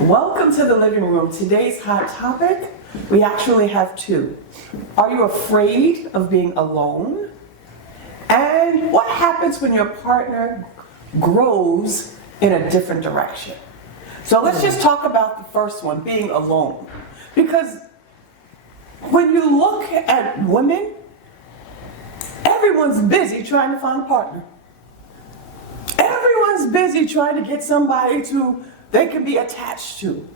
Welcome to the living room. Today's hot topic, we actually have two. Are you afraid of being alone? And what happens when your partner grows in a different direction? So let's just talk about the first one, being alone. Because when you look at women, everyone's busy trying to find a partner. Everyone's busy trying to get somebody they can be attached to.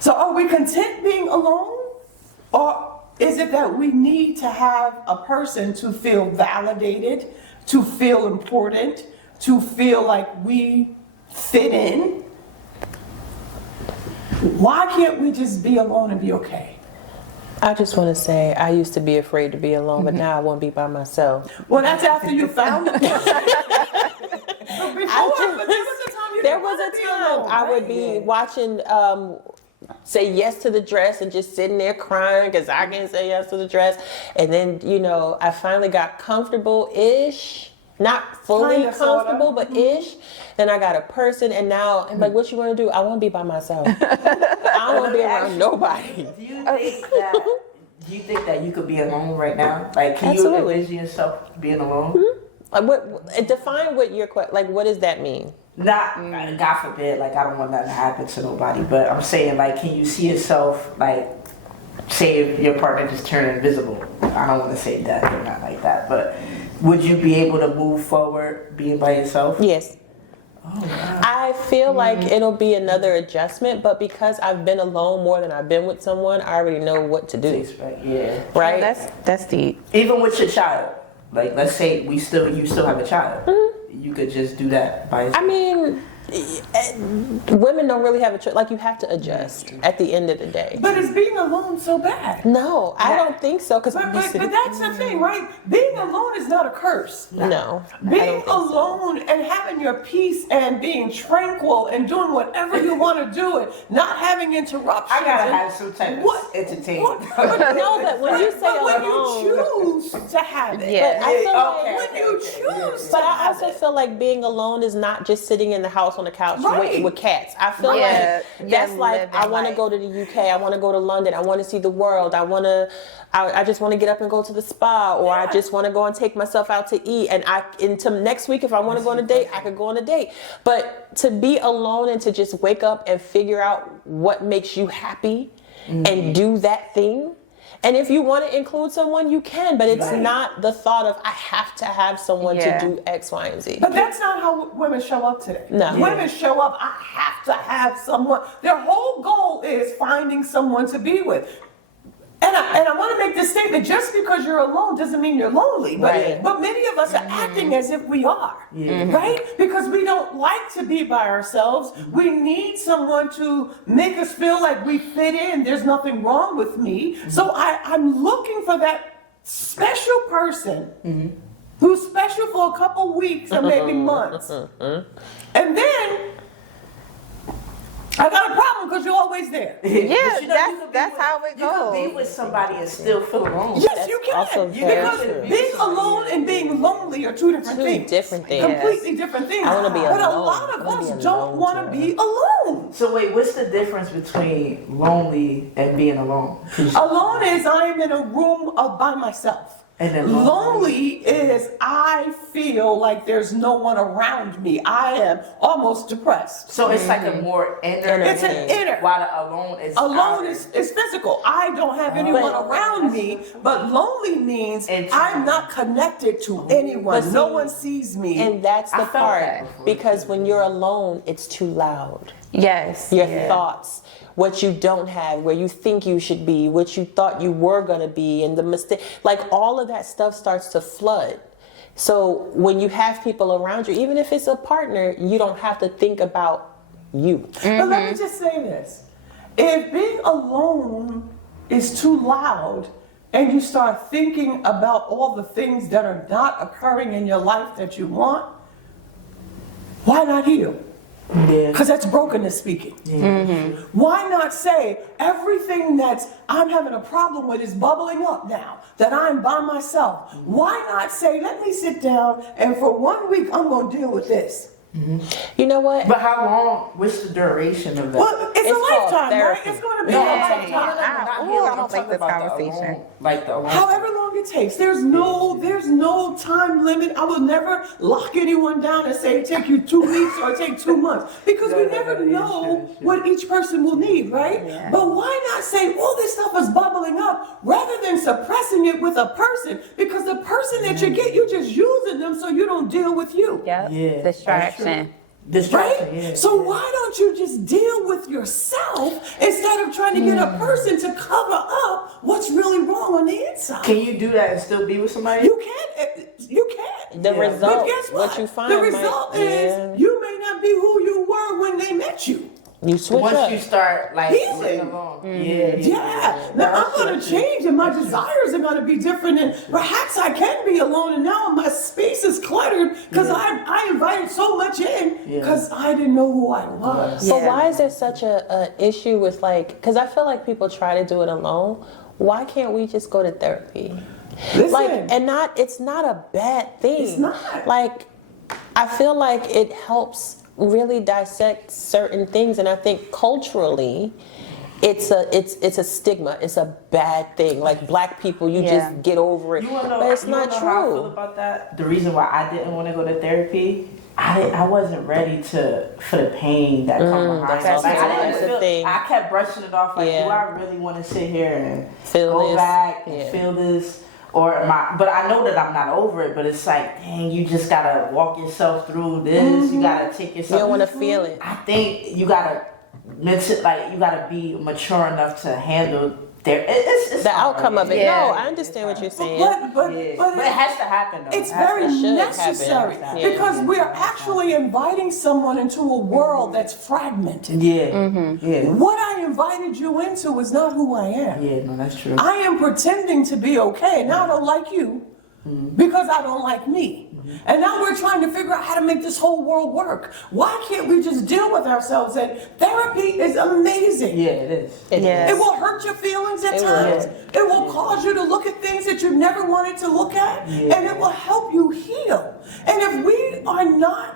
So are we content being alone? Or is it that we need to have a person to feel validated, to feel important, to feel like we fit in? Why can't we just be alone and be okay? I just want to say I used to be afraid to be alone, but now I want to be by myself. Well, that's after you found the person. There was a time I would be watching Say Yes to the Dress and just sitting there crying because I can't say yes to the dress. And then, I finally got comfortable-ish. Not fully Kinda, comfortable, sorta. but ish. Then I got a person, and now I'm like, what you want to do? I want to be by myself. I don't want to be around nobody. Do you think that you could be alone right now? Like, can Absolutely. you envision yourself being alone? Like, define what your what does that mean? Not, God forbid, like, I don't want nothing to happen to nobody, but I'm saying, like, can you see yourself, like, say if your partner just turned invisible? I don't want to say death or not like that, but would you be able to move forward being by yourself? Yes. Oh, wow. I feel like it'll be another adjustment, but because I've been alone more than I've been with someone, I already know what to do. Yeah. Right? That's deep. Even with your child, like, let's say you still have a child, you could just do that by yourself. I mean, women don't really have a choice. Like, you have to adjust at the end of the day. But is being alone so bad? No, I don't think so. But that's the thing, right? Being alone is not a curse. No. I Being don't think so. alone and having your peace and being tranquil and doing whatever you want to do it, not having interruptions. I gotta have some type of entertainment. No, but when you say but when alone, you choose to have it, Yeah. but I feel like, when you choose to but I have also it. feel like being alone is not just sitting in the house on the couch Right. with cats. I feel Yeah. like that's Yeah, like living I want to life. go to the UK. I want to go to London. I want to see the world. I just want to get up and go to the spa, or I just want to go and take myself out to eat. And until next week, if I want to go on a date, I could go on a date. But to be alone and to just wake up and figure out what makes you happy and do that thing. And if you want to include someone, you can, but it's not the thought of I have to have someone to do X, Y, and Z. But that's not how women show up today. No. Women show up, I have to have someone. Their whole goal is finding someone to be with. And I want to make this statement, just because you're alone doesn't mean you're lonely. But, Right. but many of us are acting as if we are, right? Because we don't like to be by ourselves. We need someone to make us feel like we fit in. There's nothing wrong with me. So I'm looking for that special person who's special for a couple weeks or maybe months. And then I got a problem because you're always there. Yeah, But that's how it You can be goes. with somebody and still feel alone. Yes, you also can. very Because true. being alone and being lonely are two different Two things. different things. Completely different things. I wanna be But a alone. lot I of wanna us be don't alone, want to too. be alone. So wait, what's the difference between lonely and being alone? Alone is I'm in a room by myself. And then Lonely is I feel like there's no one around me. I am almost depressed. So it's like a more inner. It's an inner. While the alone is Alone outer. is physical. I don't have anyone around me, but lonely means It's- I'm not connected to anyone. But No see, one sees me. And that's the I felt part, that before. because when you're alone, it's too loud. Yes. Your thoughts, what you don't have, where you think you should be, what you thought you were going to be, and the mistake, like all of that stuff starts to flood. So when you have people around you, even if it's a partner, you don't have to think about you. But let me just say this. If being alone is too loud and you start thinking about all the things that are not occurring in your life that you want, why not heal? Yeah. Because that's brokenness speaking. Why not say everything that I'm having a problem with is bubbling up now, that I'm by myself? Why not say, let me sit down and for 1 week I'm going to deal with this. You know what? But how long? What's the duration of that? Well, it's It's a called lifetime, right? therapy. It's going to be No, a I'm lifetime. not Ooh, hearing. I I'm don't talking like this about the conversation. alone, like the alone. However long it takes. There's no time limit. I will never lock anyone down and say take you 2 weeks or take 2 months because we never know what each person will need, right? Yeah. But why not say all this stuff is bubbling up rather than suppressing it with a person? Because the person that you get, you're just using them so you don't deal with you. Yep. Yeah, that's Distraction. Distraction. Right? Yeah. So why don't you just deal with yourself instead of trying to get a person to cover up what's really wrong on the inside? Can you do that and still be with somebody? You can. You can. The Yeah. result, But guess what? you find, the result is you may not be who you were when they met you. you switch Once up. you start like Healing. sitting alone. Yeah. Now I'm going to change and my desires are going to be different and perhaps I can be alone and now my space is cluttered because I invited so much in because I didn't know who I was. So Yeah. why is there such a issue with like? Because I feel like people try to do it alone. Why can't we just go to therapy? Listen. Like, and it's not a bad thing. It's not. Like, I feel like it helps really dissect certain things, and I think culturally, it's a stigma. It's a bad thing. Like black people, you Yeah. just get over it. You wanna know, But it's you not wanna know how I feel true. about that? The reason why I didn't want to go to therapy, I wasn't ready for the pain that come behind that's it. Like, I also didn't the feel. thing. I kept brushing it off. Like, Yeah. do I really want to sit here and Feel go this. back and Yeah. feel this? Or am I? But I know that I'm not over it. But it's like, dang, you just gotta walk yourself through this. You gotta take You yourself. don't want to feel it. I think you gotta you gotta be mature enough to handle it's The hard. outcome of it. Yeah. No, I understand what you're saying. But But it has to happen though. it's It has very to- should necessary happen. Yeah. because we're actually inviting someone into a world that's fragmented. Yeah. Yeah. What I invited you into is not who I am. Yeah, no, that's true. I am pretending to be okay. Now I don't like you because I don't like me. And now we're trying to figure out how to make this whole world work. Why can't we just deal with ourselves? And therapy is amazing. Yeah, it is. Yeah. It will hurt your feelings at It will. times. It will cause you to look at things that you never wanted to look at. And it will help you heal. And if we are not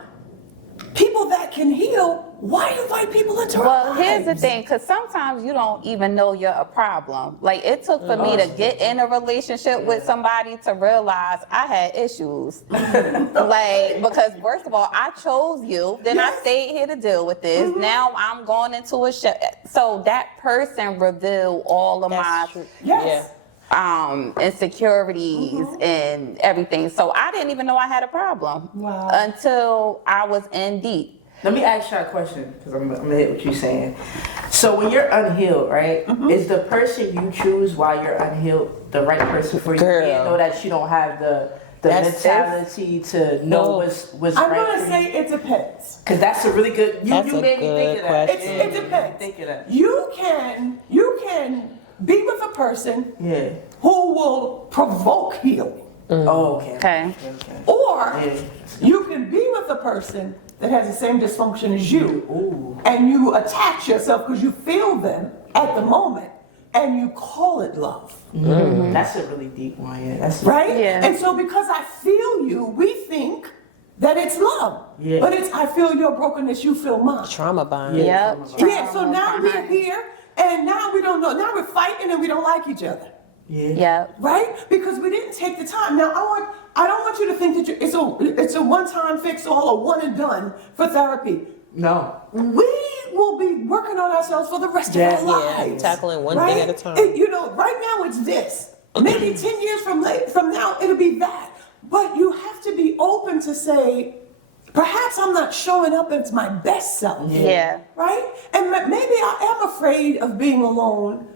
people that can heal, why invite people into our Well, lives? here's the thing, because sometimes you don't even know you're a problem. Like, it took for me to get in a relationship with somebody to realize I had issues. Like, because first of all, I chose you, then I Yes. stayed here to deal with this. Now I'm going into a show. So that person revealed all of That's my true. Yes. insecurities and everything. So I didn't even know I had a problem Wow. until I was in deep. Let me ask you a question because I'm gonna hit what you're saying. So when you're unhealed, right? Is the person you choose while you're unhealed the right person for you? Girl. You know that you don't have the That's- mentality to know No. what's I'm right going to for say you. it depends. Because that's a really good. That's You a made me think good of that. question. It depends. Think of that. You can be with a person Yeah. who will provoke healing. Oh, okay. Okay. Or Yeah. you can be with a person that has the same dysfunction as you. Ooh. And you attach yourself because you feel them at the moment and you call it love. That's a really deep one. Yeah. That's Right? Yeah. And so because I feel you, we think that it's love. Yeah. But it's I feel your brokenness, you feel mine. Trauma bond. Yeah. Yep. Yeah, so now we're here and now we don't know. Now we're fighting and we don't like each other. Yeah. Yep. Right? Because we didn't take the time. Now I don't want you to think that it's a one-time fix all or one and done for therapy. No. We will be working on ourselves for the rest Yeah, of our lives. tackling one right? thing at a time. Right now it's this. Maybe 10 years from now it'll be that. But you have to be open to say, perhaps I'm not showing up as my best self. Yeah. Right? And maybe I am afraid of being alone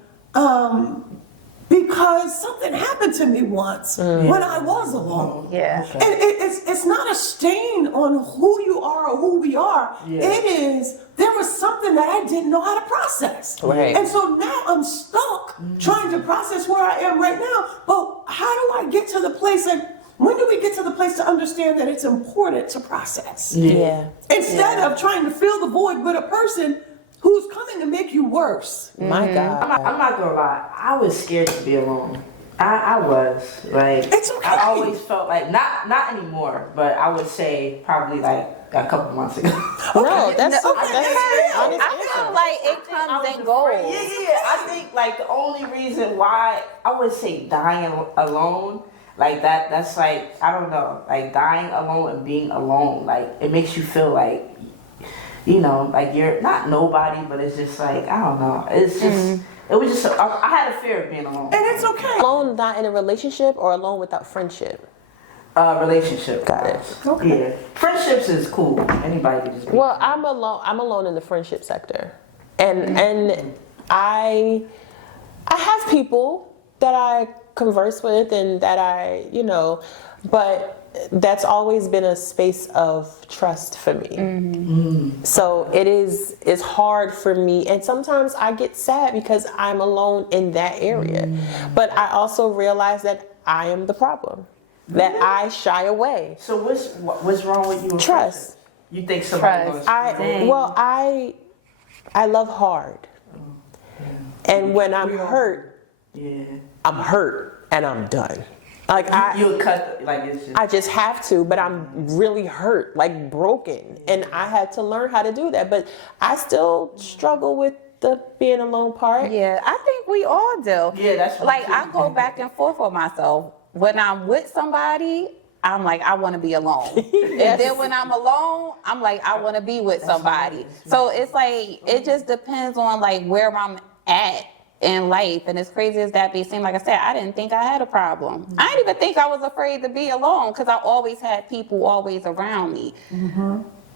because something happened to me once when I was alone. Yeah. And it's not a stain on who you are or who we are. Yeah. It is, there was something that I didn't know how to process. Right. And so now I'm stuck trying to process where I am right now. But how do I get to the place when do we get to the place to understand that it's important to process? Yeah. Instead of trying to fill the void with a person who's coming to make you worse. My God. I'm not gonna lie. I was scared to be alone. I was like. It's okay. I always felt like not anymore, but I would say probably like a couple months ago. No, that's No, honest I feel answer. like it comes and goes. Yeah. I think like the only reason why I would say dying alone, like that's like, I don't know, like dying alone and being alone, like it makes you feel like, you know, like you're not nobody, but it's just like, I don't know. It's just, it was just, I had a fear of being alone. And it's okay. Alone, not in a relationship, or alone without friendship. Relationship. Got it. Okay. Yeah. Friendships is cool. Anybody can just be. Well, I'm alone in the friendship sector, and I have people that I converse with and that I, you know, but that's always been a space of trust for me. So it's hard for me, and sometimes I get sad because I'm alone in that area. But I also realize that I am the problem, that I shy away. So what's wrong with you? In Trust. friendship? You think somebody Trust. I love hard, and when I'm hurt, Yeah. I'm hurt and I'm done. Like You'll cut like it's just. I just have to, but I'm really hurt, like broken, and I had to learn how to do that. But I still struggle with the being alone part. Yeah, I think we all do. Yeah, that's what like I'm I go back and forth with myself. When I'm with somebody, I'm like, I want to be alone. And then when I'm alone, I'm like, I want to be with somebody. So it's like, it just depends on like where I'm at in life. And as crazy as that may seem, like I said, I didn't think I had a problem. I didn't even think I was afraid to be alone because I always had people always around me.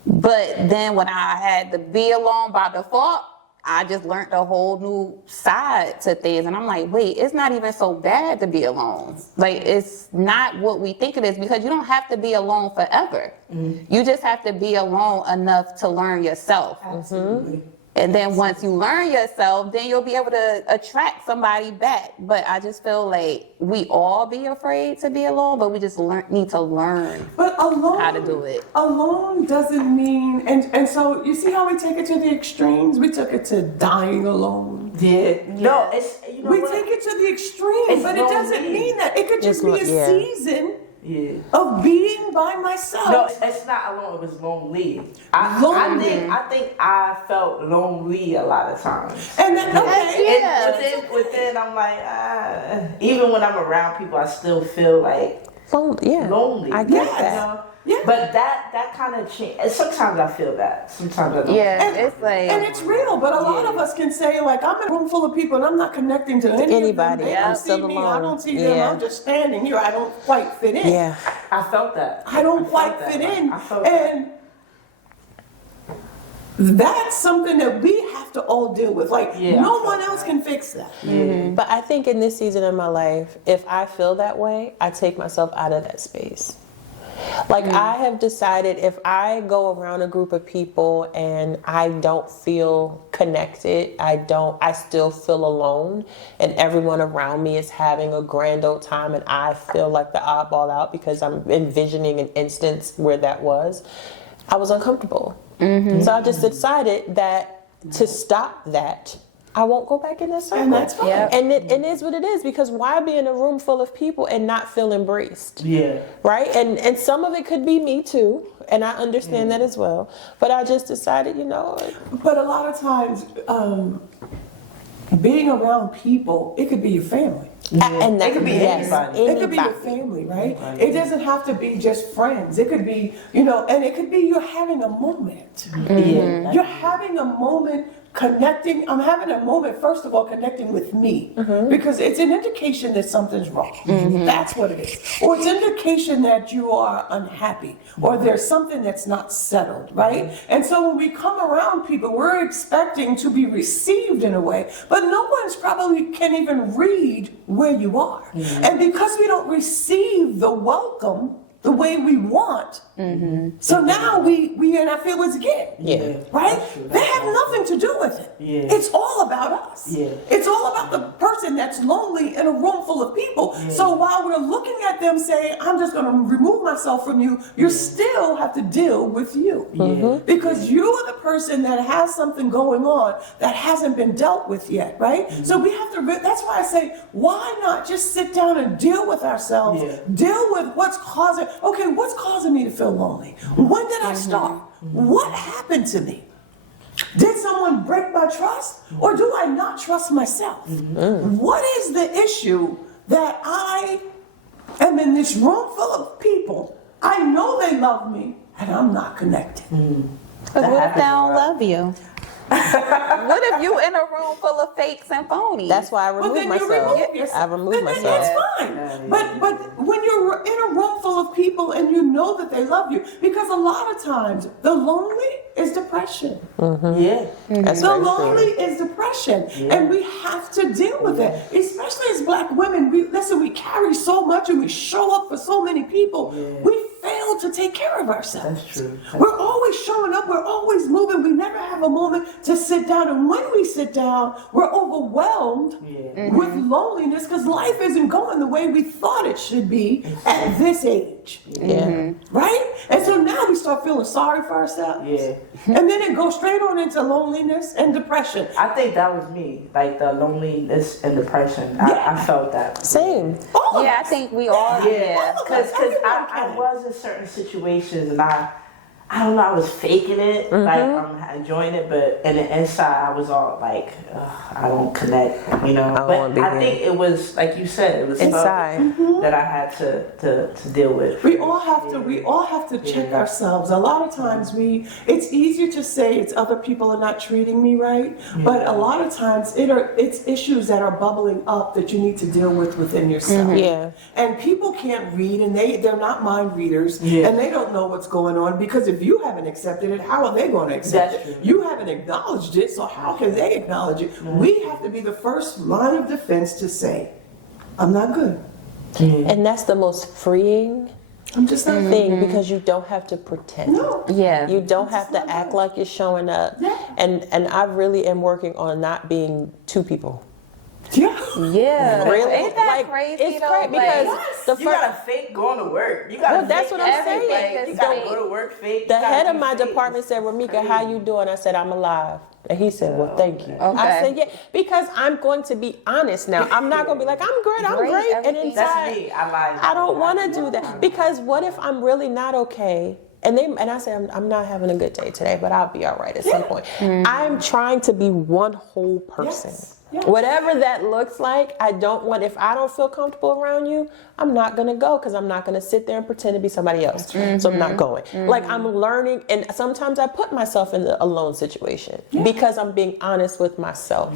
But then when I had to be alone by default, I just learned a whole new side to things. And I'm like, wait, it's not even so bad to be alone. Like, it's not what we think it is, because you don't have to be alone forever. You just have to be alone enough to learn yourself. Absolutely. And then once you learn yourself, then you'll be able to attract somebody back. But I just feel like we all be afraid to be alone, but we just need to learn But alone, how to do it. Alone doesn't mean, and so you see how we take it to the extremes? We took it to dying alone. Yeah. No, it's, you know We what? take it to the extreme, It's but it doesn't lonely. mean that. It could just It's be a yeah. season Yeah. of being by myself. No, it's not alone. It was lonely. Lonely. I think I felt lonely a lot of times. And then, okay. Yeah. And within, I'm like, even when I'm around people, I still feel like lonely. I get Yes. that. You know? Yeah. But that kind of change. Sometimes I feel that. Sometimes I don't. Yeah, And- it's like, And it's real, but a lot of us can say, like, I'm in a room full of people and I'm not connecting to any anybody. of them. They I'm don't see still me, I alone. don't see them. Yeah. I'm just standing here. I don't quite fit in. Yeah. I felt that. I don't felt quite that. fit in. I felt that. And that's something that we have to all deal with. Like, Yeah, no I one felt else that. can fix that. But I think in this season of my life, if I feel that way, I take myself out of that space. Like I have decided if I go around a group of people and I don't feel connected, I still feel alone, and everyone around me is having a grand old time and I feel like the oddball out because I'm envisioning an instance where that was, I was uncomfortable. So I just decided that to stop that, I won't go back in that circle. And that's fine. Yep. And it is what it is, because why be in a room full of people and not feel embraced? Yeah. Right? And some of it could be me too, and I understand that as well. But I just decided, you know, But a lot of times, being around people, it could be your family. and that It could be anybody. It could be your family, right? It doesn't have to be just friends. It could be, and it could be you're having a moment. Yeah. You're having a moment connecting. I'm having a moment, first of all, connecting with me, because it's an indication that something's wrong. That's what it is. Or it's an indication that you are unhappy, or there's something that's not settled, right? And so when we come around people, we're expecting to be received in a way, but no one's probably can even read where you are. And because we don't receive the welcome the way we want, so now we in our feelings again. Yeah. Right? That's true. They have nothing to do with it. Yeah. It's all about us. Yeah. It's all about the person that's lonely in a room full of people. So while we're looking at them saying, I'm just going to remove myself from you, you still have to deal with you. Because you are the person that has something going on that hasn't been dealt with yet, right? So we have to, that's why I say, why not just sit down and deal with ourselves, Yeah. deal with what's causing me to feel feel lonely? When did I start? What happened to me? Did someone break my trust, or do I not trust myself? What is the issue that I am in this room full of people? I know they love me, and I'm not connected. Because what if they don't love you? What if you in a room full of fakes and phonies? That's why I Well, removed then you myself. remove yourself. I removed And then myself. that's fine. But when you're in a room full of people and you know that they love you, because a lot of times the lonely is depression. Yeah. That's The very lonely true. is depression, and we have to deal with it. Especially as Black women, we carry so much and we show up for so many people. We fail to take care of ourselves. That's true. We're always showing up. We're always moving. We never have a moment to sit down. And when we sit down, we're overwhelmed with loneliness because life isn't going the way we thought it should be at this age. Yeah. Right? And so now we start feeling sorry for ourselves. Yeah. And then it goes straight on into loneliness and depression. I think that was me, like the loneliness and depression. Yeah. I felt that. Same. All of Yeah, I us. think we all. Yeah, All of because us, everyone I can. was in certain situations and I don't know, I was faking it, like I'm enjoying it, but in the inside I was all like, I don't connect, you know. don't But wanna be I here. think it was like you said, it was Inside. something that I had to deal with. We all have to check ourselves. A lot of times it's easier to say it's other people are not treating me right, but a lot of times it's issues that are bubbling up that you need to deal with within yourself. Yeah. And people can't read, and they're not mind readers, Yeah. and they don't know what's going on, because if you haven't accepted it, how are they going to accept That's it? true. You haven't acknowledged it, so how can they acknowledge it? We have to be the first line of defense to say, I'm not good. And that's the most freeing I'm just not thing because you don't have to pretend. No. Yeah. You don't have to act like you're showing up. Yeah. And I really am working on not being two people. Yeah. Yeah. Really? Ain't that Like, crazy it's though? crazy because Yes. the You first, gotta fake going to work. You gotta Well, that's fake what I'm everything. saying. You gotta Fake. go to work fake. the You gotta head of be my fake. department said, Ramika, how you doing? I said, I'm alive. And he said, well, thank you. I Okay. said, yeah, because I'm going to be honest now. I'm not going to be like, I'm great, I'm Great, great. And everything. inside, That's me. I lied. I don't want to do that. Because what if I'm really not okay? And I say, I'm not having a good day today, but I'll be all right at some point. I'm trying to be one whole person. Yes. Yes. Whatever that looks like, I don't want, if I don't feel comfortable around you, I'm not going to go because I'm not going to sit there and pretend to be somebody else. So I'm not going. Like I'm learning, and sometimes I put myself in the alone situation because I'm being honest with myself.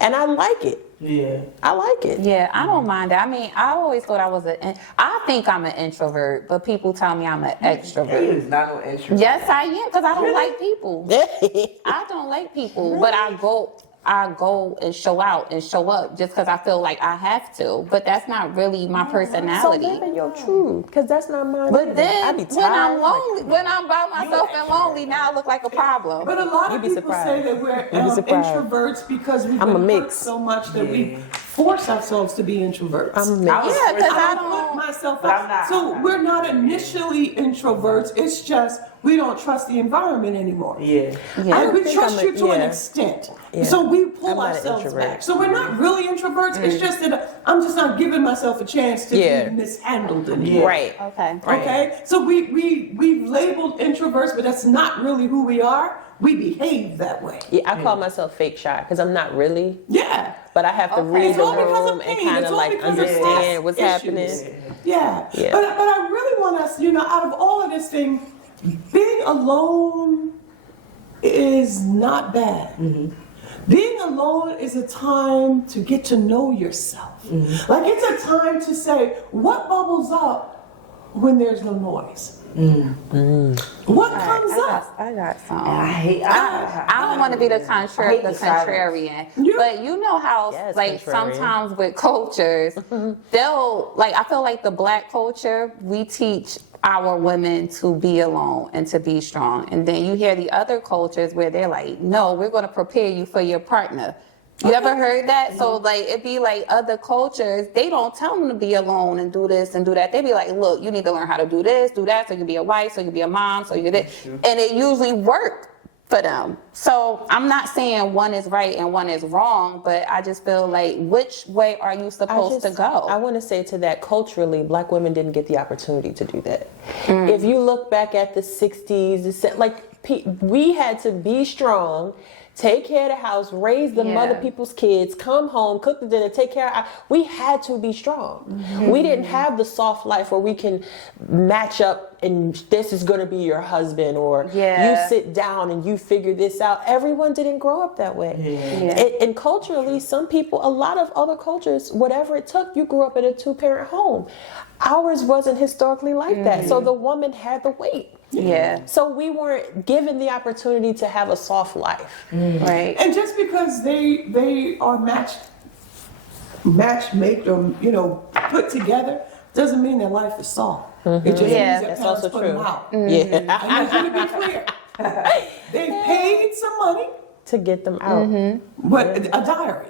And I like it. Yeah. I like it. Yeah, I don't mind that. I mean, I always thought I think I'm an introvert, but people tell me I'm an He extrovert. is not no introvert. Yes, I am, because I don't like people. I don't like people, but I go and show out and show up just because I feel like I have to. But that's not really my So personality. live in your truth, because that's not mine. But either. I then be when I'm tired. lonely, when I'm by myself and lonely, now I look like a problem. But a lot You'd of be people say surprised. that we're You'd be surprised. introverts because we've I'm a been hurt mix. so much that we force ourselves to be introverts. I'm a mix. Yeah, because I I put don't. myself But I'm out. not. So we're not initially introverts. It's just we don't trust the environment anymore. Yeah. Yeah. And we think trust I'm a- you to an yeah. extent. Yeah. So we I'm pull not an ourselves introvert. back. So we're not really introverts. It's just that I'm just not giving myself a chance to Yeah. be mishandled anymore. Right. Okay. Right. Okay? So we've labeled introverts, but that's not really who we are. We behave that way. Yeah, I call myself fake shy because I'm not really, Yeah. but I have to Okay. read It's the all because room of and pain. kind It's of all like because of understand past what's issues. happening. Yeah. Yeah. But I really want us, out of all of this thing, being alone is not bad. Being alone is a time to get to know yourself. Like it's a time to say, what bubbles up when there's no noise? What comes up? I got something. I I don't want to be the I hate the silence. contrarian, Yeah. but you know how Yes, like contrarian. sometimes with cultures, they'll like I feel like the black culture we teach our women to be alone and to be strong, and then you hear the other cultures where they're like, no, we're going to prepare you for your partner. You ever heard that? So like it be like other cultures, they don't tell them to be alone and do this and do that. They be like, look, you need to learn how to do this, do that, so you can be a wife, so you can be a mom, so you can this. And it usually work for them. So I'm not saying one is right and one is wrong, but I just feel like, which way are you supposed to go? I want to say to that, culturally, black women didn't get the opportunity to do that. If you look back at the 60s, we had to be strong, take care of the house, raise the other people's kids, come home, cook the dinner, take care of we had to be strong. We didn't have the soft life where we can match up and this is going to be your husband, or you sit down and you figure this out. Everyone didn't grow up that way. And culturally, some people, a lot of other cultures, whatever it took, you grew up in a 2-parent home. Ours wasn't historically like that. So the woman had the weight. So we weren't given the opportunity to have a soft life. Right. And just because they are match-made or, put together, doesn't mean their life is soft. It just means their That's parents also put true. them out. Yeah. And let me be clear. They've paid some money, To get them out. but a diary.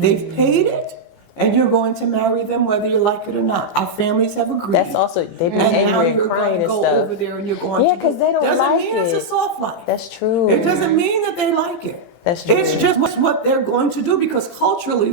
They've paid it, and you're going to marry them whether you like it or not. Our families have agreed. That's also, they be And now angry and you're crying going to and go stuff. over there and you're going Yeah, to 'cause they don't doesn't like mean it's a it. soft life. That's true. It doesn't mean that they like it. That's true. It's just what they're going to do because culturally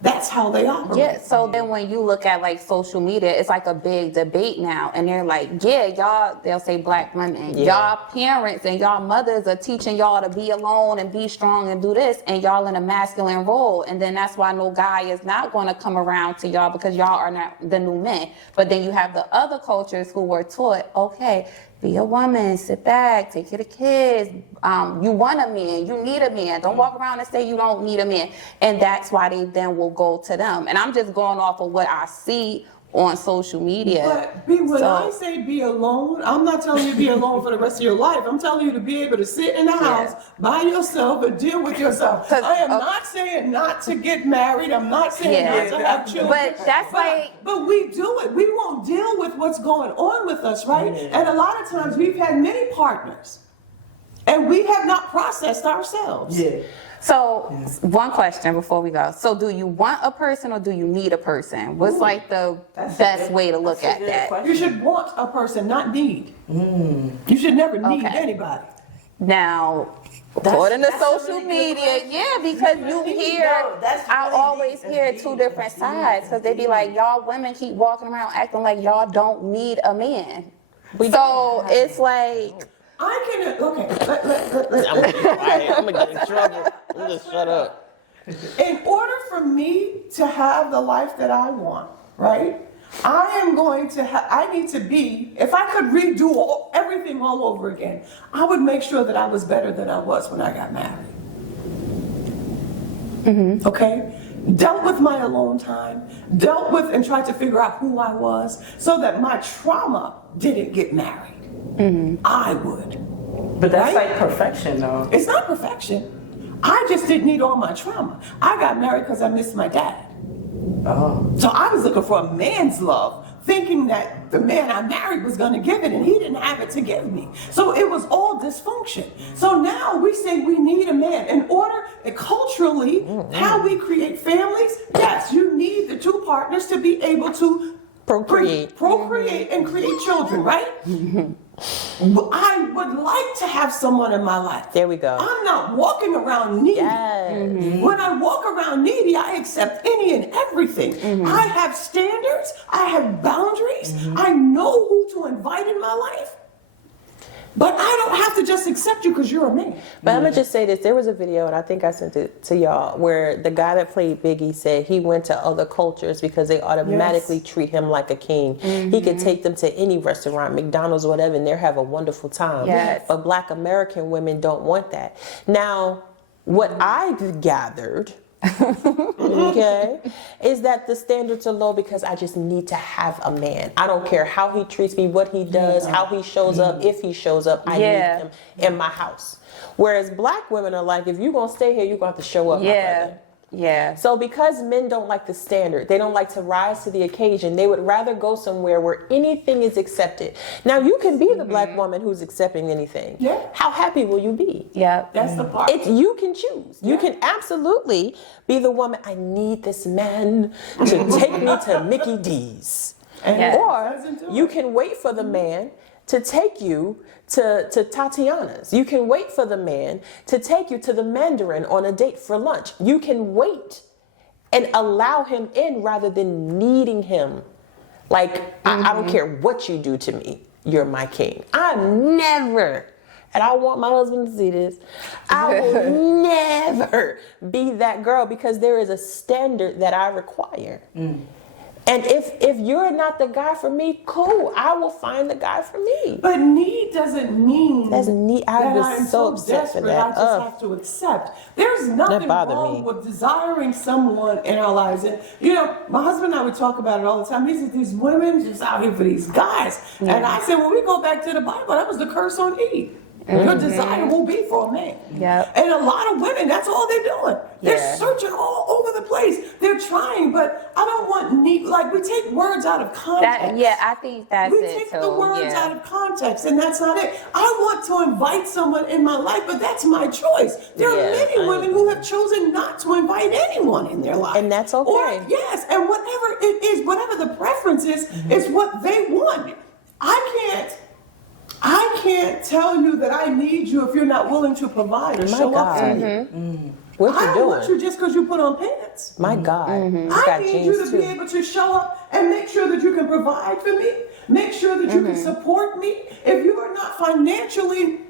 that's how they operate. Yeah, so then when you look at like social media, it's like a big debate now, and they're like, they'll say black women, y'all parents and y'all mothers are teaching y'all to be alone and be strong and do this, and y'all in a masculine role, and then that's why no guy is not going to come around to y'all because y'all are not the new men. But then you have the other cultures who were taught, okay, be a woman, sit back, take care of the kids. You want a man, you need a man. Don't walk around and say you don't need a man. And that's why they then will go to them. And I'm just going off of what I see on social media. But when I say be alone, I'm not telling you to be alone for the rest of your life. I'm telling you to be able to sit in the house by yourself and deal with yourself. I am not saying not to get married. I'm not saying not to have children. But that's But we do it. We won't deal with what's going on with us, right? And a lot of times we've had many partners, and we have not processed ourselves. So, one question before we go. So, do you want a person or do you need a person? What's like the best way to look at that? You should want a person, not need. You should never need anybody. Now, according to social media, because you hear, I always hear two different sides because they be like, y'all women keep walking around acting like y'all don't need a man. So, it's like, I'm gonna get in trouble. I'm just shut up. In order for me to have the life that I want, right? I need to be, if I could redo everything all over again, I would make sure that I was better than I was when I got married. Okay? Dealt with my alone time, dealt with and tried to figure out who I was so that my trauma didn't get married. I would. But that's like perfection, though. It's not perfection. I just didn't need all my trauma. I got married because I missed my dad. So I was looking for a man's love, thinking that the man I married was going to give it, and he didn't have it to give me. So it was all dysfunction. So now we say we need a man. In order, culturally, how we create families, yes, you need the two partners to be able to procreate and create children, right? I would like to have someone in my life. There we go. I'm not walking around needy. When I walk around needy, I accept any and everything. I have standards. I have boundaries. I know who to invite in my life. But I don't have to just accept you because you're a man. But I'm gonna just say this. There was a video, and I think I sent it to y'all, where the guy that played Biggie said he went to other cultures because they automatically treat him like a king. He could take them to any restaurant, McDonald's, whatever, and they'll have a wonderful time. But Black American women don't want that. Now, what I gathered, okay, is that the standards are low because I just need to have a man. I don't care how he treats me, what he does, how he shows up, if he shows up, I need him in my house. Whereas Black women are like, if you're going to stay here, you're going to have to show up, my brother. So because men don't like the standard, they don't like to rise to the occasion, they would rather go somewhere where anything is accepted. Now you can be the Black woman who's accepting anything. How happy will you be? That's the part. You can choose. You can absolutely be the woman, I need this man to take me to Mickey D's. Or you can wait for the man to take you to Tatiana's. You can wait for the man to take you to the Mandarin on a date for lunch. You can wait and allow him in rather than needing him. Like, I don't care what you do to me, you're my king. I'm never, and I want my husband to see this, I will never be that girl, because there is a standard that I require. And if you're not the guy for me, cool, I will find the guy for me. But need doesn't mean I that was I'm so so upset for desperate that. I just have to accept. There's nothing bothered wrong me. with desiring someone in our lives. And, you know, my husband and I would talk about it all the time. He said, these women just out here for these guys. And I said, when we go back to the Bible, that was the curse on Eve. Your desire will be for a man. Yep. And a lot of women, that's all they're doing. They're Yeah. searching all over the place. They're trying, but I don't want need, like, we take words out of context. I think that's We it take too. the words out of context, and that's not it. I want to invite someone in my life, but that's my choice. There Yeah, are many women who have chosen not to invite anyone in their life. And that's okay. Or, yes, and whatever it is, whatever the preference is what they want. I can't tell you that I need you if you're not willing to provide or show up God. for me. What I you don't doing? want you just because you put on pants. My God. You I got need you jeans to be too. able to show up and make sure that you can provide for me, make sure that you can support me. If you are not financially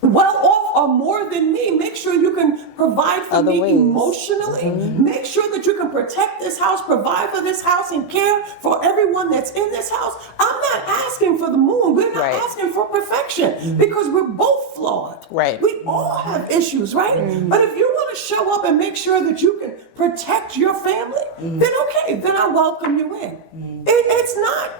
well off or more than me, make sure you can provide for Other me ways. emotionally. Make sure that you can protect this house, provide for this house, and care for everyone that's in this house. I'm not asking for the moon. We're not Right. asking for perfection because we're both flawed. Right. We all have issues, right? But if you want to show up and make sure that you can protect your family, then okay, then I welcome you in. It's not.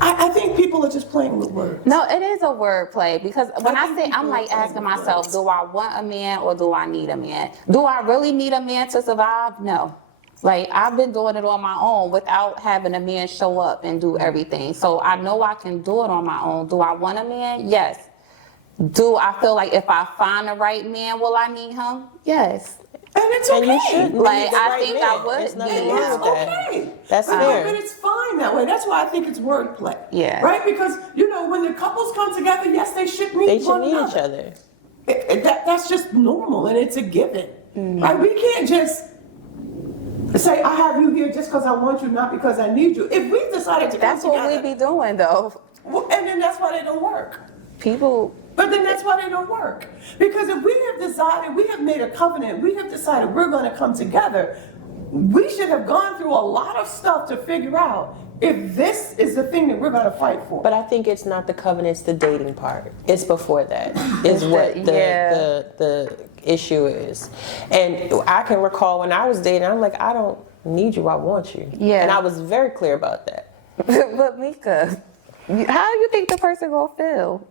I think people are just playing with words. No, it is a wordplay, because when I think say, I'm people like are asking playing myself, words. do I want a man or do I need a man? Do I really need a man to survive? No. Like, I've been doing it on my own without having a man show up and do everything. So I know I can do it on my own. Do I want a man? Yes. Do I feel like if I find the right man, will I need him? Yes. And it's okay. And you should Like, need the I right think man. I would There's nothing need wrong It's with that. okay. That's But fair. it's fine that way. That's why I think it's wordplay. Yeah. Right? Because, you know, when the couples come together, yes, they should need They should one need another. each other. That's just normal and it's a given. Right? We can't just say, I have you here just because I want you, not because I need you. If we've decided to come That's what together, we be doing, though. and then that's why they don't work. People, But then that's why they don't work. Because if we have decided, we have made a covenant, we have decided we're going to come together, we should have gone through a lot of stuff to figure out if this is the thing that we're going to fight for. But I think it's not the covenant, it's the dating part. It's before that. Is It's what the- the issue is. And I can recall when I was dating, I'm like, I don't need you, I want you. Yeah. And I was very clear about that. but Mika, how do you think the person gonna feel?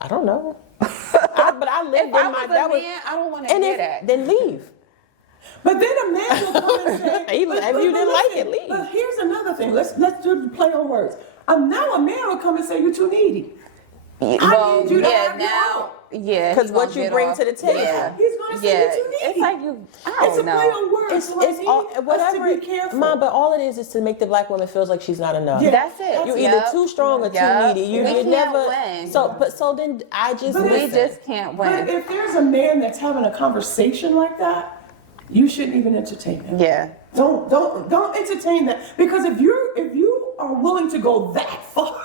I don't know. But I lived If I in was my a man, I don't want to and hear if, that. then leave. But then a man will come and say, If you didn't like it, leave. But here's another thing. Let's do the play on words. Now a man will come and say, you're too needy. Well, need you to yeah, have your now, own. yeah. Because he what gonna you get bring off. to the table. Yeah. He's going to say Yeah, you're too needy. it's like you. I It's don't a play know. on words. It's, so I it's need all, us whatever, to be careful. Mom, but all it is to make the black woman feels like she's not enough. Yeah. That's it. You Yep. either too strong or Yep. too needy. You We can't never. win. So then I just But We listen. just can't But win. if there's a man that's having a conversation like that, you shouldn't even entertain him. Yeah. Don't entertain that, because if you are willing to go that far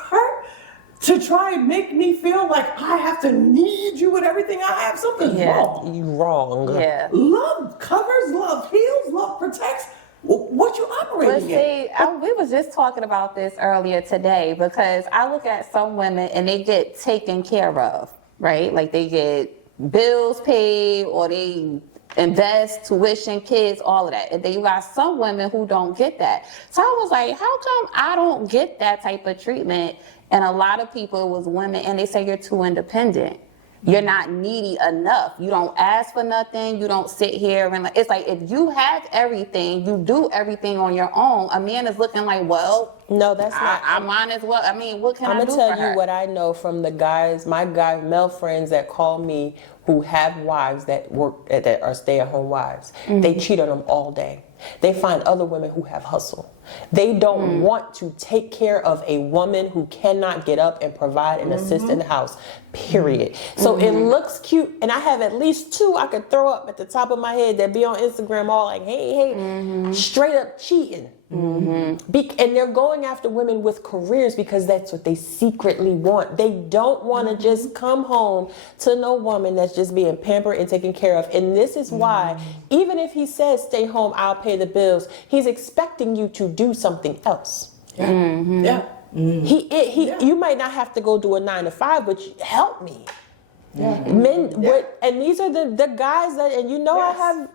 to try and make me feel like I have to need you with everything I have, something's Yeah. wrong. You wrong. Yeah. Love covers, love heals, love protects. What you But operating in? see, we was just talking about this earlier today, because I look at some women and they get taken care of, right? Like they get bills paid, or they invest, tuition, kids, all of that. And then you got some women who don't get that. So I was like, how come I don't get that type of treatment? And a lot of people, it was women, and they say you're too independent. You're not needy enough. You don't ask for nothing. You don't sit here and it's like, if you have everything, you do everything on your own. A man is looking like, well, No, that's not. I might as well. I mean, what can I'm I gonna do tell for her? you what I know from the guys, my male friends that call me who have wives that work that are stay-at-home wives. They cheat on them all day. They find other women who have hustle. They don't want to take care of a woman who cannot get up and provide and assist in the house. Period. So it looks cute, and I have at least 2 I could throw up at the top of my head that be on Instagram all like, hey, straight up cheating. And they're going after women with careers because that's what they secretly want. They don't want to just come home to no woman that's just being pampered and taken care of. And this is why, even if he says stay home, I'll pay the bills, he's expecting you to do something else. Yeah. You might not have to go do a 9 to 5, but help me. And these are the guys that, and I have,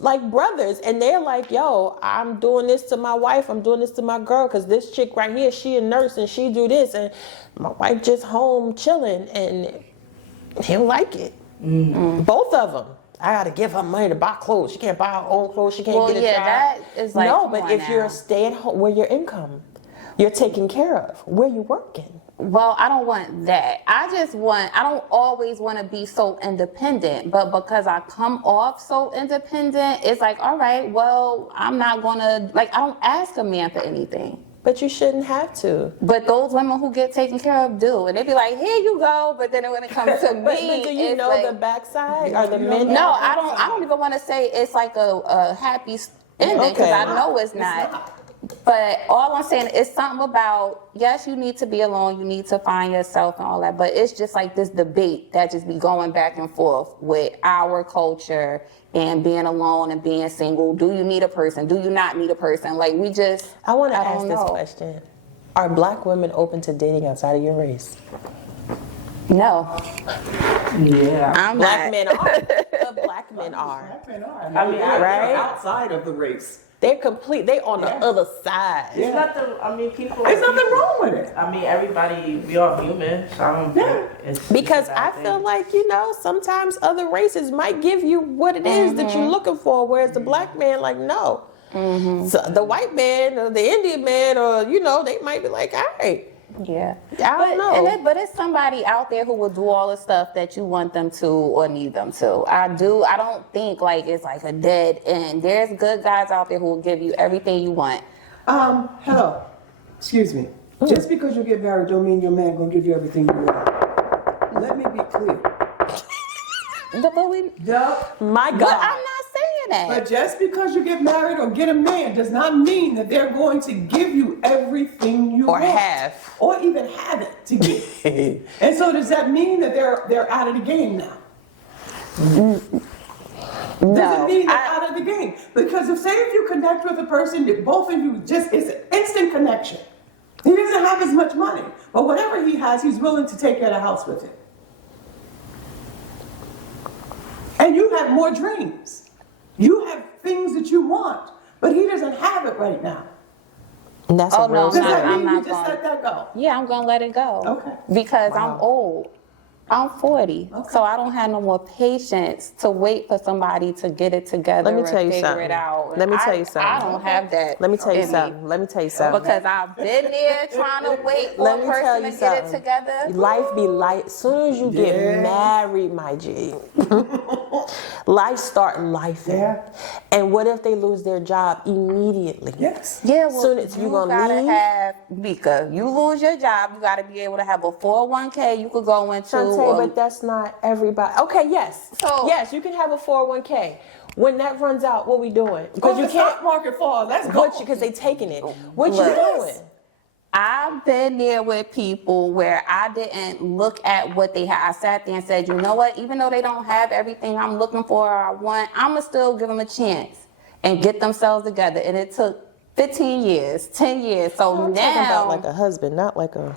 like brothers, and they're like, yo, I'm doing this to my wife, I'm doing this to my girl, because this chick right here, she a nurse and she do this, and my wife just home chilling, and he'll like it. Both of them. I gotta give her money to buy clothes. She can't buy her own clothes. She can't get a job. that is like, no, come but on if you're a stay-at-home, where your income, you're taken care of, where you working. Well, I don't want that. I don't always want to be so independent, but because I come off so independent, it's like, all right, well, I'm not going to, I don't ask a man for anything. But you shouldn't have to. But those women who get taken care of do. And they be like, here you go. But then when it comes to me, But do you know like, the backside? Or the men? No, I don't even want to say it's like a happy ending, because Okay. I know it's not. But all I'm saying is something about, yes, you need to be alone, you need to find yourself and all that, but it's just like this debate that just be going back and forth with our culture and being alone and being single. Do you need a person? Do you not need a person? Like, we just, I want to I ask don't this know. question. Are black women open to dating outside of your race? No, Yeah. I'm Black not. men are. The black men are. Black men are. I mean, Right? Outside of the race. They're complete. They on the other side. It's nothing, people. There's nothing wrong with it. I mean, everybody, we are human, so I don't think it's Because it's a I bad feel thing. like, sometimes other races might give you what it is that you're looking for, whereas the black man, like, no. So the white man or the Indian man or, they might be like, all right. Yeah. I don't know. But it's somebody out there who will do all the stuff that you want them to or need them to. I don't think like it's like a dead end. There's good guys out there who will give you everything you want. Hello. Excuse me. Just because you get married don't mean your man gonna give you everything you want. Let me be clear. But we, My God. but I'm not saying that. But just because you get married or get a man does not mean that they're going to give you everything you Or want. have. Or even have it to give. And so does that mean that they're out of the game now? Does it mean they're out of the game? Because if you connect with a person, that both of you it's an instant connection. He doesn't have as much money, but whatever he has, he's willing to take care of the house with him. And you have more dreams. You have things that you want, but he doesn't have it right now. And that's Oh, a real no, Does story. that I'm mean not you just going. let that go? Yeah, I'm gonna let it go. Okay. Because I'm old. I'm 40, Okay. so I don't have no more patience to wait for somebody to get it together. Let me and tell you figure something. it out. Let me tell I- you something. I don't have that. Let me tell you in me. something. Let me tell you something. Because I've been there trying to wait for Let a me tell person you to get it something. together. Life be light. As soon as you get Yes. married, my G, life start life. Yeah. And what if they lose their job immediately? Yes. Yeah, well, Soon as you gonna gotta leave? have, Mika, you lose your job, you gotta be able to have a 401k you could go into. Shantae, but that's not everybody. Okay, yes. So- yes, you can have a 401k. When that runs out, what we doing? Because Because you the can't. stock market falls. Let's go. Because they taking it. What you Look. doing? I've been there with people where I didn't look at what they had. I sat there and said, you know what? Even though they don't have everything I'm looking for or I want, I'm going to still give them a chance and get themselves together. And it took 15 years, 10 years. So I'm now, talking about like a husband, not like a.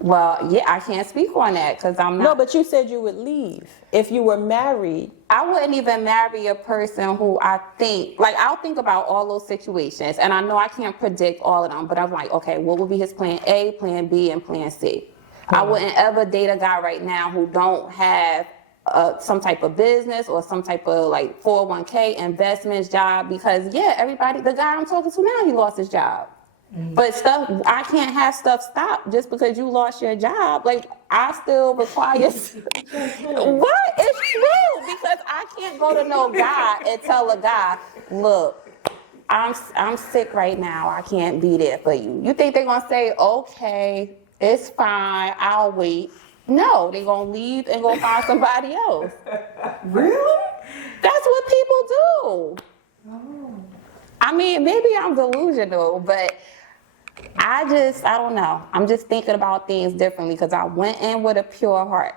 well, yeah, I can't speak on that because I'm not. No, but you said you would leave if you were married. I wouldn't even marry a person who I think, like, I'll think about all those situations, and I know I can't predict all of them, but I'm like, okay, what would be his plan A, plan B, and plan C? I wouldn't ever date a guy right now who don't have some type of business or some type of, like, 401k, investments, job, because, yeah, everybody, the guy I'm talking to now, he lost his job. But stuff, I can't have stuff stop just because you lost your job. Like, I still require. What? It's true, because I can't go to no guy and tell a guy, look, I'm sick right now. I can't be there for you. You think they're gonna say, okay, it's fine, I'll wait? No, they're gonna leave and go find somebody else. Really? That's what people do. I mean, maybe I'm delusional, but I don't know. I'm just thinking about things differently because I went in with a pure heart,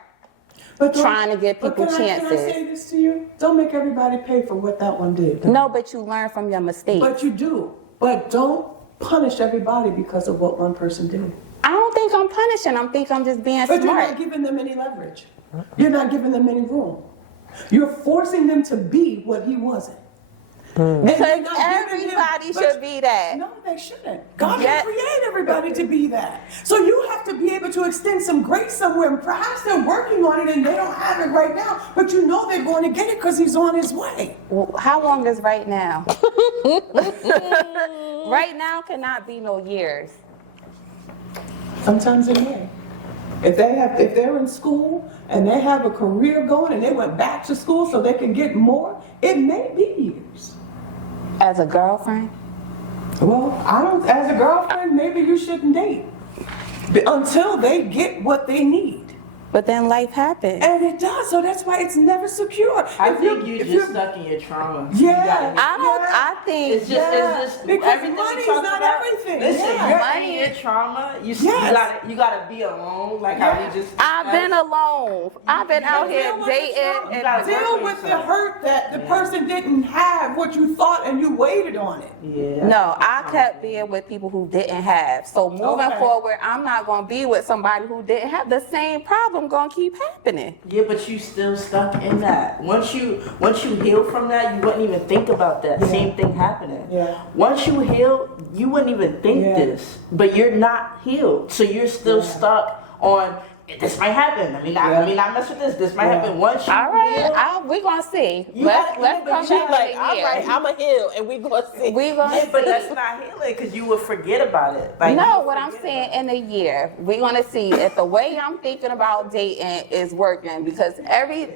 trying to give people chances. Can I say this to you? Don't make everybody pay for what that one did. No, but you learn from your mistakes. But you do. But don't punish everybody because of what one person did. I don't think I'm punishing. I think I'm just being But smart. you're not giving them any leverage. You're not giving them any room. You're forcing them to be what he wasn't. And Because you're not giving him- everybody but- should be that. No, they shouldn't. God Yeah. didn't create everybody to be that. So you have to be able to extend some grace somewhere. And perhaps they're working on it and they don't have it right now, but you know they're going to get it because he's on his way. Well, how long is right now? Right now cannot be no years. Sometimes it may. If they're in school and they have a career going and they went back to school so they can get more, it may be years. As a girlfriend? Well, as a girlfriend, maybe you shouldn't date until they get what they need. But then life happens. And it does, so that's why it's never secure. I think you're just stuck in your trauma. Yeah. I think It's just Because everything we money's talk not about. everything. Listen, Yeah. you're Money- in your trauma. You Yes. you gotta be alone. Like how Yeah. we just. I've been alone. I've been out here Deal with the dating trauma. and Deal with the hurt that the person didn't have what you thought and you waited on it. Yeah. no, I kept being with people who didn't have. So moving Okay. forward, I'm not gonna be with somebody who didn't have. The same problem gonna keep happening. Yeah, but you still stuck in that. Once you heal from that, you wouldn't even think about that same thing happening. Yeah. Once you heal, you wouldn't even think Yeah. this. But you're not healed, so you're still stuck on. This might happen. I mess with this. This might Yeah. happen. Once you All right, heal, we gonna see. You Let's gotta- come She's back like, in all a year. right, I'm a heal, and we gonna see. We gonna yeah, but see. that's not healing because you will forget about it. Like, No, you what I'm forget saying, about in a year, we're gonna see if the way I'm thinking about dating is working. Because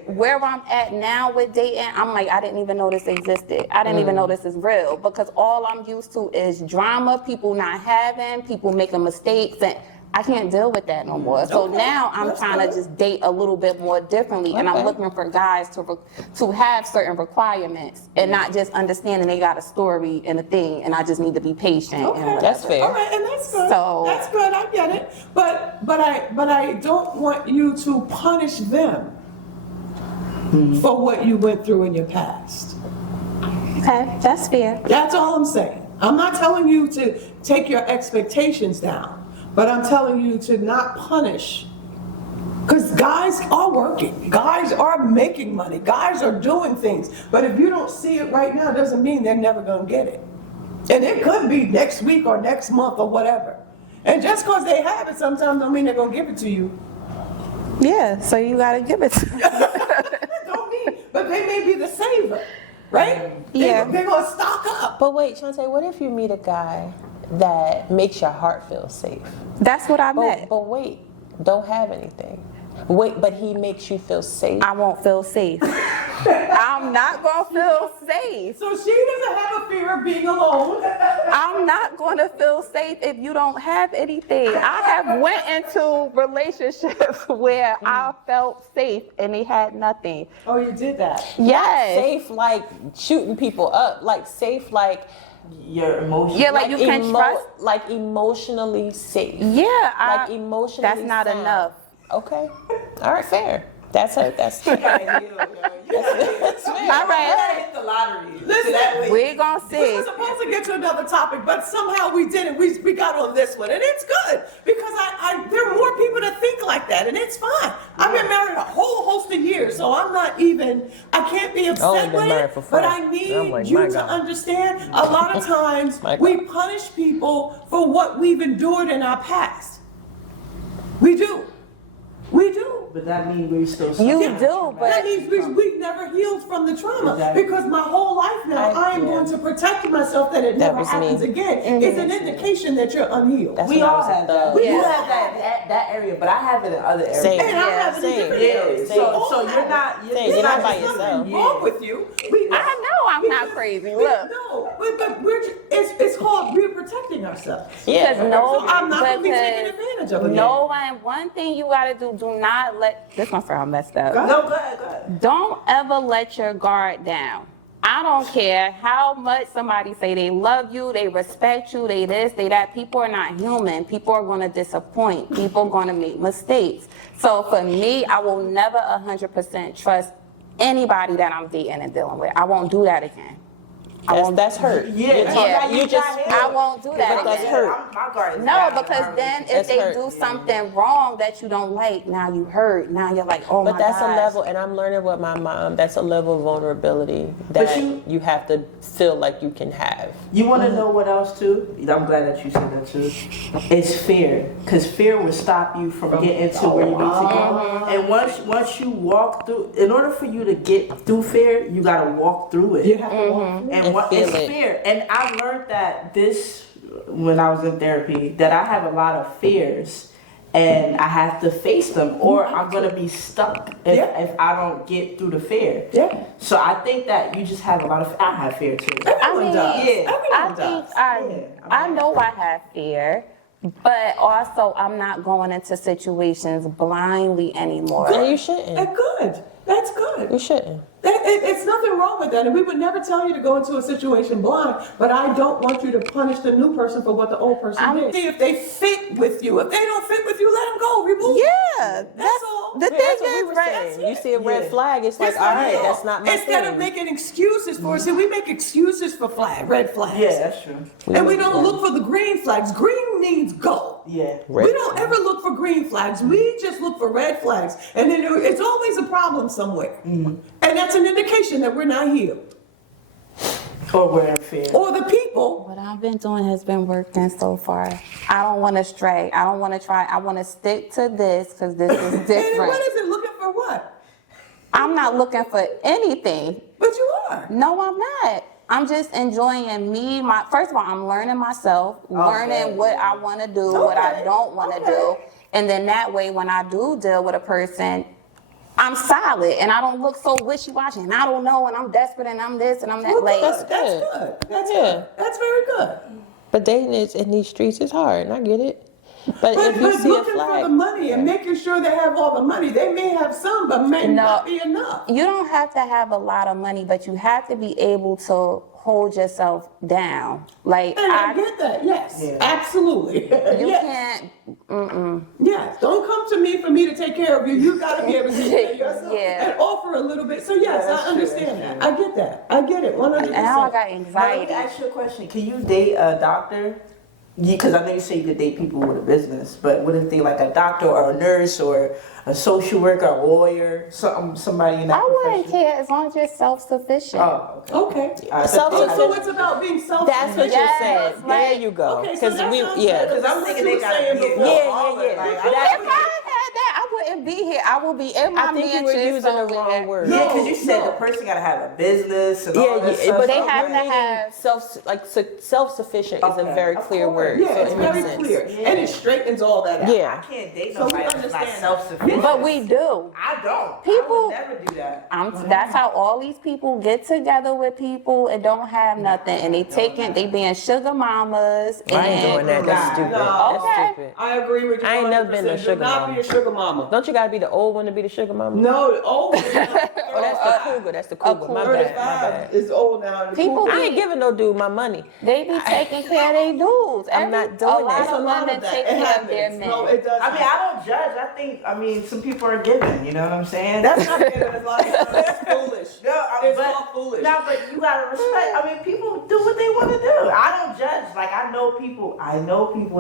where I'm at now with dating, I'm like, I didn't even know this existed. I didn't even know this is real. Because all I'm used to is drama, people not having, people making mistakes, and I can't deal with that no more. So Okay, now I'm that's trying to good. just date a little bit more differently, and I'm Okay. looking for guys to have certain requirements and not just understanding they got a story and a thing, and I just need to be patient. Okay. And That's fair. All right, and that's good. So- That's good. I get it. But I don't want you to punish them for what you went through in your past. Okay, that's fair. That's all I'm saying. I'm not telling you to take your expectations down, but I'm telling you to not punish. Because guys are working, guys are making money, guys are doing things. But if you don't see it right now, it doesn't mean they're never going to get it. And it could be next week or next month or whatever. And just because they have it sometimes don't mean they're going to give it to you. Yeah, so you gotta give it to Don't mean, but they may be the saver, right? Yeah. They're going to stock up. But wait, Shantae, what if you meet a guy that makes your heart feel safe? That's what I meant. But wait, don't have anything. Wait, but he makes you feel safe. I won't feel safe. I'm not gonna feel safe. So she doesn't have a fear of being alone. I'm not gonna feel safe if you don't have anything. I have went into relationships where I felt safe and they had nothing. Oh, you did that. Yes. Safe like shooting people up, like safe like your emotions. Yeah, like you can trust. like emotionally safe. Yeah, Like emotionally That's not sound. enough. Okay. All right, fair. That's it. That's fair. That's fair. All right, hit the lottery. Listen, we're gonna we see. were supposed to get to another topic, but somehow we didn't. We got on this one, and it's good because there are more people that think like that, and it's fine. I've been married a whole host of years, so I'm not even. I can't be Only upset been with married it, for 4. but I need I'm like, you my to God. understand. A lot of times My we God. punish people for what we've endured in our past. We do. We do. But that means we're still. You suffering do, from but- That means we've never healed from the trauma. Exactly. Because my whole life now, I am yeah. going to protect myself that it That never was happens me. again. It's an indication that you're unhealed. That's We when I all was a have that. thug. We Yeah. do have that area, but I have it in other areas. Same. And I Yeah, have it in same. different Yeah, areas. so all you're have not it. Same. you're You're not not by There's yourself. nothing wrong with you. I know I'm not crazy. Look. No, but it's called we're protecting ourselves. Yeah. Because no, So I'm not going to be because taken advantage of again. no one thing you gotta do not let, this one sound messed up. Go ahead. No, go ahead. Don't ever let your guard down. I don't care how much somebody say they love you, they respect you, they this, they that. People are not human. People are going to disappoint. People are going to make mistakes. So for me, I will never 100% trust anybody that I'm dating and dealing with. I won't do that again. That's hurt. Yeah, You're talking- yeah, you just. I won't do that But that's again. hurt. My guard is No, down. because then if That's they hurt. do something wrong that you don't like, now you hurt. Now you're like, oh my But that's gosh. a level, and I'm learning with my mom. That's a level of vulnerability that you have to feel like you can have. You want to know what else too? I'm glad that you said that too. It's fear, because fear will stop you from getting to where you need to go. And once you walk through, in order for you to get through fear, you gotta walk through it. You have to walk through. And what feel is it. fear? And I learned that when I was in therapy, that I have a lot of fears. And I have to face them, or I'm gonna be stuck if I don't get through the fear. Yeah. So I think that you just have a lot of. I have fear too. Everyone mean, does. yeah. I Everyone think does. I know I have fear, but also I'm not going into situations blindly anymore. And you shouldn't. That's good. That's good. You shouldn't. It's nothing wrong with that, and we would never tell you to go into a situation blind. But I don't want you to punish the new person for what the old person did. See if they fit with you. If they don't fit with you, let them go. Remove. Yeah, That's all. the Yeah, thing that's what we is, were right? saying. You see a red Yeah. flag, it's like, It's all right, not- that's not my Instead thing. of making excuses for us, see, we make excuses for red flags. Yeah, that's true. And we don't look for the green flags. Green means go. Yeah. We don't ever look for green flags. We just look for red flags. And then it's always a problem somewhere. And that's an indication that we're not healed. Or we're in fear. Or the people. What I've been doing has been working so far. I don't want to stray. I don't want to try. I want to stick to this because this is And different. what is it looking for what? I'm not looking for anything. But you are. No, I'm not. I'm just enjoying me. First of all, I'm learning myself, learning what I want to do, what I don't want to do. And then that way, when I do deal with a person, I'm solid and I don't look so wishy-washy and I don't know and I'm desperate and I'm this and I'm that. Well, Like, that's good. good. That's Yeah. good. That's very good. But dating is in these streets is hard, and I get it. But But, if you but see a looking for the flag, money and making sure they have all the money. They may have some, but may No. not be enough. you don't have to have a lot of money, but you have to be able to hold yourself down. Like, And I get that. Yes. Yeah. Absolutely. you yes. can't, Yes, don't come to me for me to take care of you. You got to be able to take care of yourself Yeah. and offer a little bit. So yes, that's I true, understand that's that. I get that. I get it 100%. and now I got Now, let anxiety. me ask you a question. Can you date a doctor? Because I know you say you could date people with a business, but what if they like a doctor or a nurse or a social worker, a lawyer, somebody in that I wouldn't profession? care as long as you're self-sufficient. Oh, okay. Okay. Self-sufficient. So it's about being self. that's what Yes, you said. There right. you go. Okay, so that we, sounds yeah. good. Because I'm thinking What they you gotta saying be before. Yeah. Like, If I had that, I wouldn't be here. I will be in my I think you were mansion using the somewhere. wrong word. Yeah, because you said No. the person gotta have a business and all Yeah, that yeah, stuff. but They have to meaning have- self-sufficient is a Okay, very of clear course. word. Yeah, so it's it makes very sense. clear, and it straightens all that out. I Yeah. can't date So we nobody that's not understand. self-sufficient. But we do. I don't. I People- would never do that. That's how all these people get together with people and don't have nothing, and they being sugar mamas. I ain't doing that. That's stupid. No. That's Okay. stupid. I agree with you. I ain't never been a 100%. sugar Do not mama. be a sugar mama. Don't you gotta be the old one to be the sugar mama? No, old. Oh, that's the cougar. That's the cougar. My bad. My 35 bad. is old now. People- I ain't giving no dude my money. They be taking care of their dudes. I'm not doing a that. lot It's a of lot women of that. take It care of their happens. men. No, it does. I mean, I don't judge. I mean, some people are giving. You know what I'm saying? That's not giving a lot. That's foolish. No, It's but, all foolish. No, but you gotta respect. I mean, people do what they want to do. I don't judge. Like I know people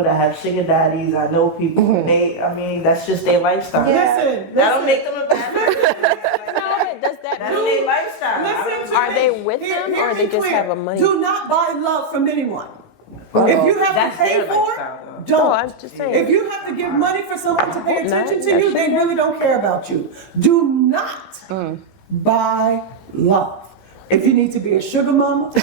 that have sugar daddies. I know people. I mean, that's just their lifestyle. Yeah. Listen, That don't listen. make them a bad person. No, does that That's mean? their lifestyle. Listen to Are me. they with them, or Hear they me just clear. have a money? Do not buy love from anyone. If you have That's to pay their for lifestyle, it, though. don't. No, I'm just saying. If you have to give money for someone to pay attention to that you, they really don't care about you. Do not buy love. If you need to be a sugar mama, It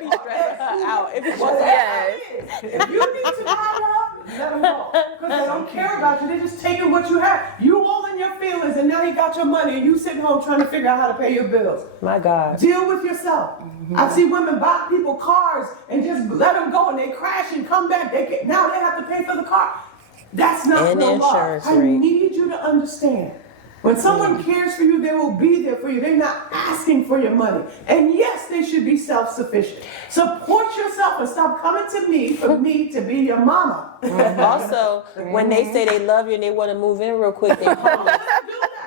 be stressing her out. It be stressing Yes. if you need to buy love, let them go. Because they don't care about you. They're just taking what you have. You all in your feelings, and now he got your money, and you sitting home trying to figure out how to pay your bills. My God. Deal with yourself. I see women buy people cars and just let them go, and they crash and come back. Now they have to pay for the car. That's not And no the insurance love. I rate. need you to understand. When someone cares for you, they will be there for you. They're not asking for your money. And yes, they should be self-sufficient. Support yourself and stop coming to me for me to be your mama. Also, when they say they love you and they want to move in real quick, they're homeless.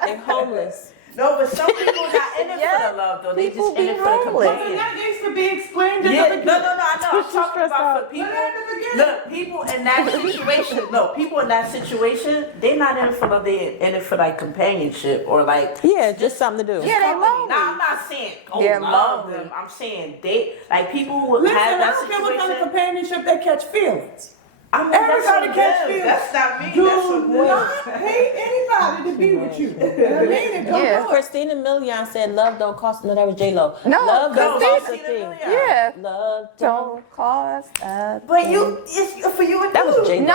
They're homeless. No, but some people not in it Yeah, for the love though. They people just in be it for the homeless. But companion. that needs to be explained to Yeah, other no, people. I know. I'm talking about for people. But at the beginning- Look, people in that situation. No, people in that situation, they're not in it for love. They're in it for like companionship or like. Yeah, just something to do. Yeah, they company. lonely. Nah, I'm not saying They're love lonely. them. I'm saying they like people who Listen, have I that don't care what kind of situation. companionship they catch feelings. I mean, that's Everybody on catch them. feelings. That's not me. Do That's on them. not pay anybody to be with you. I mean it. Don't Yeah. do it. Christina Milian said love don't cost. No, that was J-Lo. No, Love don't Christina cost a thing. Milian. Yeah. Love don't. Don't cost a But it's for you and That was you.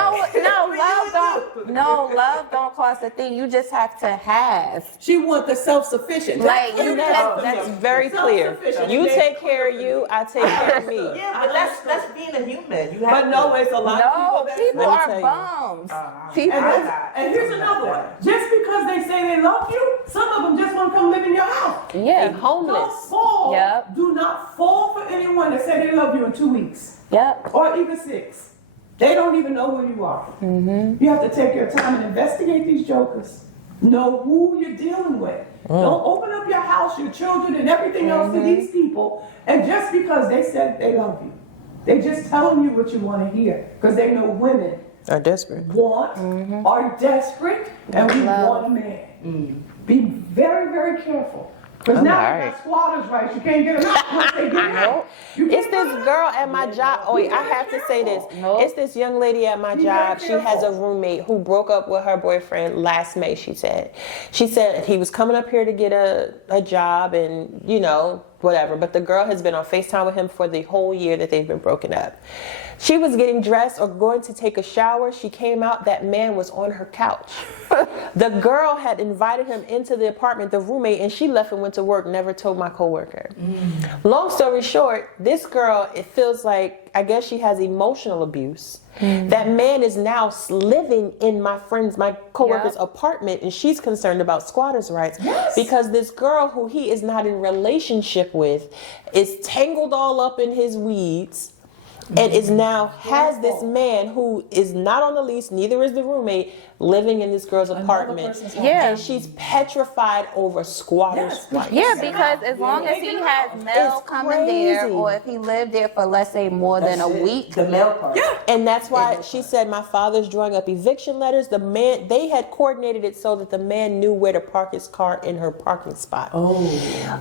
J-Lo. love don't cost a thing. You just have to have. She want the self-sufficient. Like, you That's very clear. Self-sufficient. You They- take care of you, I take care of me. Yeah, but that's being a human. You have But to. no, it's a lot No, of people people Let me are tell you. bums. And, People. and here's another one. Just because they say they love you, some of them just want to come live in your house. They Yeah. Don't homeless. fall. Yep. Do not fall for anyone that say they love you in 2 weeks Yep. or even 6. They don't even know who you are. Mm-hmm. You have to take your time and investigate these jokers. Know who you're dealing with. Don't open up your house, your children, and everything else to these people. And just because they said they love you, they just telling you what you want to hear because they know women Are desperate. want, are desperate, and we Love. want a man. Be very, very careful. Because I'm now alright. you got squatters' rights. You can't get them out once they get out. You It's can't this get 'em girl out. at my job. Oh, wait, I have to say this. Nope. It's this young lady at my Be job. very She has a careful. roommate who broke up with her boyfriend last May, she said. She said he was coming up here to get a job and, you know, whatever. But the girl has been on FaceTime with him for the whole year that they've been broken up. She was getting dressed or going to take a shower. She came out, that man was on her couch. The girl had invited him into the apartment, the roommate, and she left and went to work, never told my coworker. Long story short, this girl, it feels like, I guess she has emotional abuse. That man is now living in my coworker's Yeah. apartment, and she's concerned about squatters' rights because this girl who he is not in relationship with is tangled all up in his weeds. And is now has this man who is not on the lease, neither is the roommate, living in this girl's apartment. person's Yeah. And she's petrified over squatters' rights. Yeah, because as long as he has mail It's coming there, crazy. or if he lived there for, let's say, more than a That's it. week, The male part. Yeah. And that's why she said my father's drawing up eviction letters. The man, they had coordinated it so that the man knew where to park his car in her parking spot. Oh.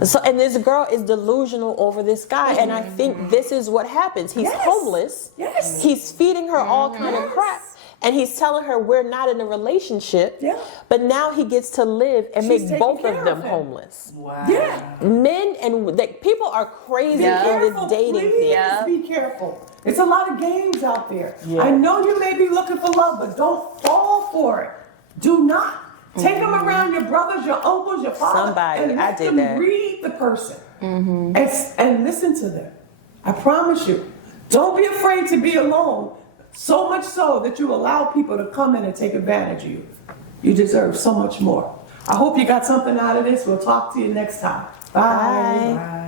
So, and this girl is delusional over this guy, and I think this is what happens. He's homeless. Yes. He's feeding her all kind of crap. And he's telling her we're not in a relationship. Yeah. But now he gets to live and She's make taking both care of them of him. homeless. Wow. Yeah. Men and like, people are crazy Be in careful, this dating please. thing. Be careful. It's a lot of games out there. Yeah. I know you may be looking for love, but don't fall for it. Do not. Take them around your brothers, your uncles, your father. Somebody, and I let did them that. read the person and listen to them. I promise you. Don't be afraid to be alone. So much so that you allow people to come in and take advantage of you. You deserve so much more. I hope you got something out of this. We'll talk to you next time. Bye. Bye.